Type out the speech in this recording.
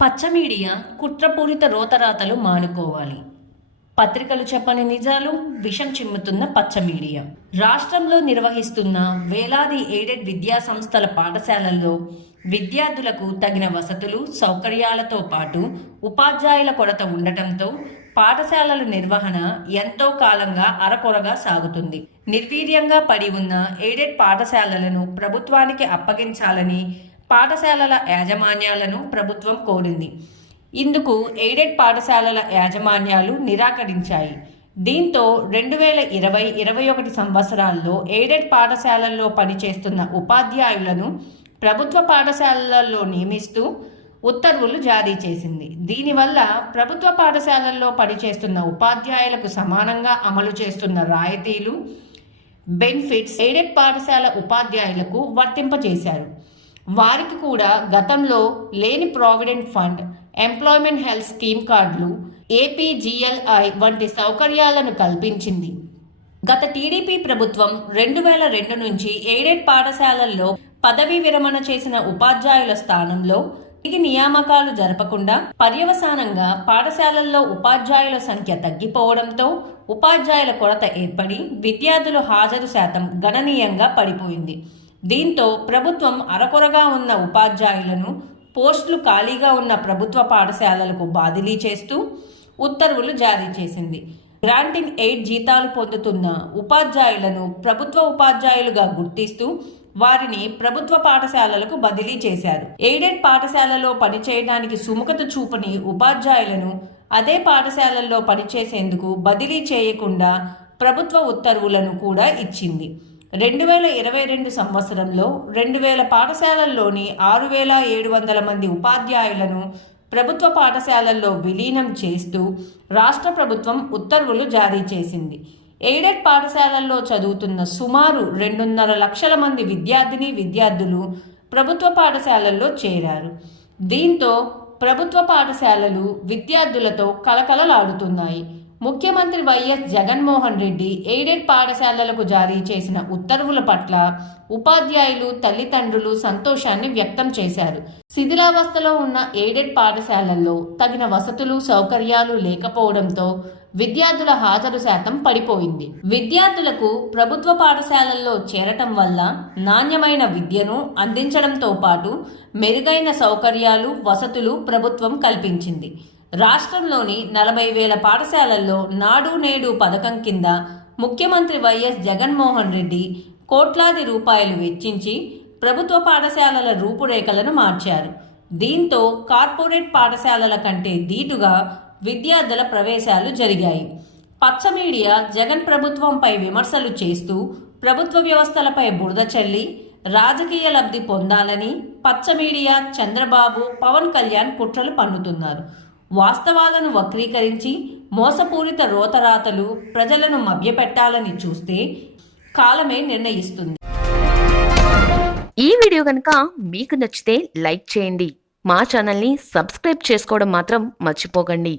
పచ్చ మీడియా కుట్రపూరిత రోతరాతలు మానుకోవాలి. పత్రికలు చెప్పని నిజాలు విషం చిమ్ముతున్న పచ్చ మీడియా రాష్ట్రంలో నిర్వహిస్తున్న వేలాది ఎయిడెడ్ విద్యా సంస్థల పాఠశాలల్లో విద్యార్థులకు తగిన వసతులు సౌకర్యాలతో పాటు ఉపాధ్యాయుల కొరత ఉండటంతో పాఠశాలల నిర్వహణ ఎంతో కాలంగా అరకొరగా సాగుతుంది. నిర్వీర్యంగా పడి ఉన్న ఎయిడెడ్ పాఠశాలలను ప్రభుత్వానికి అప్పగించాలని పాఠశాలల యాజమాన్యాలను ప్రభుత్వం కోరింది. ఇందుకు ఎయిడెడ్ పాఠశాలల యాజమాన్యాలు నిరాకరించాయి. దీంతో రెండు వేల ఇరవై ఇరవై ఒకటి సంవత్సరాల్లో ఎయిడెడ్ పాఠశాలల్లో పనిచేస్తున్న ఉపాధ్యాయులను ప్రభుత్వ పాఠశాలల్లో నియమిస్తూ ఉత్తర్వులు జారీ చేసింది. దీనివల్ల ప్రభుత్వ పాఠశాలల్లో పనిచేస్తున్న ఉపాధ్యాయులకు సమానంగా అమలు చేస్తున్న రాయితీలు బెనిఫిట్స్ ఎయిడెడ్ పాఠశాల ఉపాధ్యాయులకు వర్తింపజేశారు. వారికి కూడా గతంలో లేని provident fund employment health scheme కార్డులు ఏపీజీఎల్ఐ వంటి సౌకర్యాలను కల్పించింది. గత టీడీపీ ప్రభుత్వం రెండు వేల రెండు నుంచి ఎయిడెడ్ పాఠశాలల్లో పదవీ విరమణ చేసిన ఉపాధ్యాయుల స్థానంలో తిరిగి నియామకాలు జరపకుండా పర్యవసానంగా పాఠశాలల్లో ఉపాధ్యాయుల సంఖ్య తగ్గిపోవడంతో ఉపాధ్యాయుల కొరత ఏర్పడి విద్యార్థుల హాజరు శాతం గణనీయంగా పడిపోయింది. దీంతో ప్రభుత్వం అరకొరగా ఉన్న ఉపాధ్యాయులను పోస్టులు ఖాళీగా ఉన్న ప్రభుత్వ పాఠశాలలకు బాదిలీ చేస్తూ ఉత్తర్వులు జారీ చేసింది. గ్రాంటింగ్ ఎయిడ్ జీతాలు పొందుతున్న ఉపాధ్యాయులను ప్రభుత్వ ఉపాధ్యాయులుగా గుర్తిస్తూ వారిని ప్రభుత్వ పాఠశాలలకు బదిలీ చేశారు. ఎయిడెడ్ పాఠశాలలో పనిచేయడానికి సుముఖత చూపని ఉపాధ్యాయులను అదే పాఠశాలల్లో పనిచేసేందుకు బదిలీ చేయకుండా ప్రభుత్వ ఉత్తర్వులను కూడా ఇచ్చింది. రెండు వేల ఇరవై రెండు సంవత్సరంలో రెండు వేల పాఠశాలల్లోని ఆరు వేల ఏడు వందల మంది ఉపాధ్యాయులను ప్రభుత్వ పాఠశాలల్లో విలీనం చేస్తూ రాష్ట్ర ప్రభుత్వం ఉత్తర్వులు జారీ చేసింది. ఎయిడెడ్ పాఠశాలల్లో చదువుతున్న సుమారు రెండున్నర లక్షల మంది విద్యార్థిని విద్యార్థులు ప్రభుత్వ పాఠశాలల్లో చేరారు. దీంతో ప్రభుత్వ పాఠశాలలు విద్యార్థులతో కలకలలాడుతున్నాయి ముఖ్యమంత్రి వైఎస్ జగన్మోహన్ రెడ్డి ఎయిడెడ్ పాఠశాలలకు జారీ చేసిన ఉత్తర్వుల పట్ల ఉపాధ్యాయులు తల్లిదండ్రులు సంతోషాన్ని వ్యక్తం చేశారు. శిథిలావస్థలో ఉన్న ఎయిడెడ్ పాఠశాలల్లో తగిన వసతులు సౌకర్యాలు లేకపోవడంతో విద్యార్థుల హాజరు శాతం పడిపోయింది. విద్యార్థులకు ప్రభుత్వ పాఠశాలల్లో చేరటం వల్ల నాణ్యమైన విద్యను అందించడంతో పాటు మెరుగైన సౌకర్యాలు వసతులు ప్రభుత్వం కల్పించింది. రాష్ట్రంలోని నలభై వేల పాఠశాలల్లో నాడు నేడు పథకం కింద ముఖ్యమంత్రి వైఎస్ జగన్మోహన్ రెడ్డి కోట్లాది రూపాయలు వెచ్చించి ప్రభుత్వ పాఠశాలల రూపురేఖలను మార్చారు. దీంతో కార్పొరేట్ పాఠశాలల కంటే దీటుగా విద్యార్థుల ప్రవేశాలు జరిగాయి. పచ్చ మీడియా జగన్ ప్రభుత్వంపై విమర్శలు చేస్తూ ప్రభుత్వ వ్యవస్థలపై బురద చల్లి రాజకీయ లబ్ధి పొందాలని పచ్చ మీడియా చంద్రబాబు పవన్ కళ్యాణ్ కుట్రలు పన్నుతున్నారు. వాస్తవాలను వక్రీకరించి మోసపూరిత రోతరాతలు ప్రజలను మభ్యపెట్టాలని చూస్తే కాలమే నిర్ణయిస్తుంది. ఈ వీడియో కనుక మీకు నచ్చితే లైక్ చేయండి. మా ఛానల్ని సబ్స్క్రైబ్ చేసుకోవడం మాత్రం మర్చిపోకండి.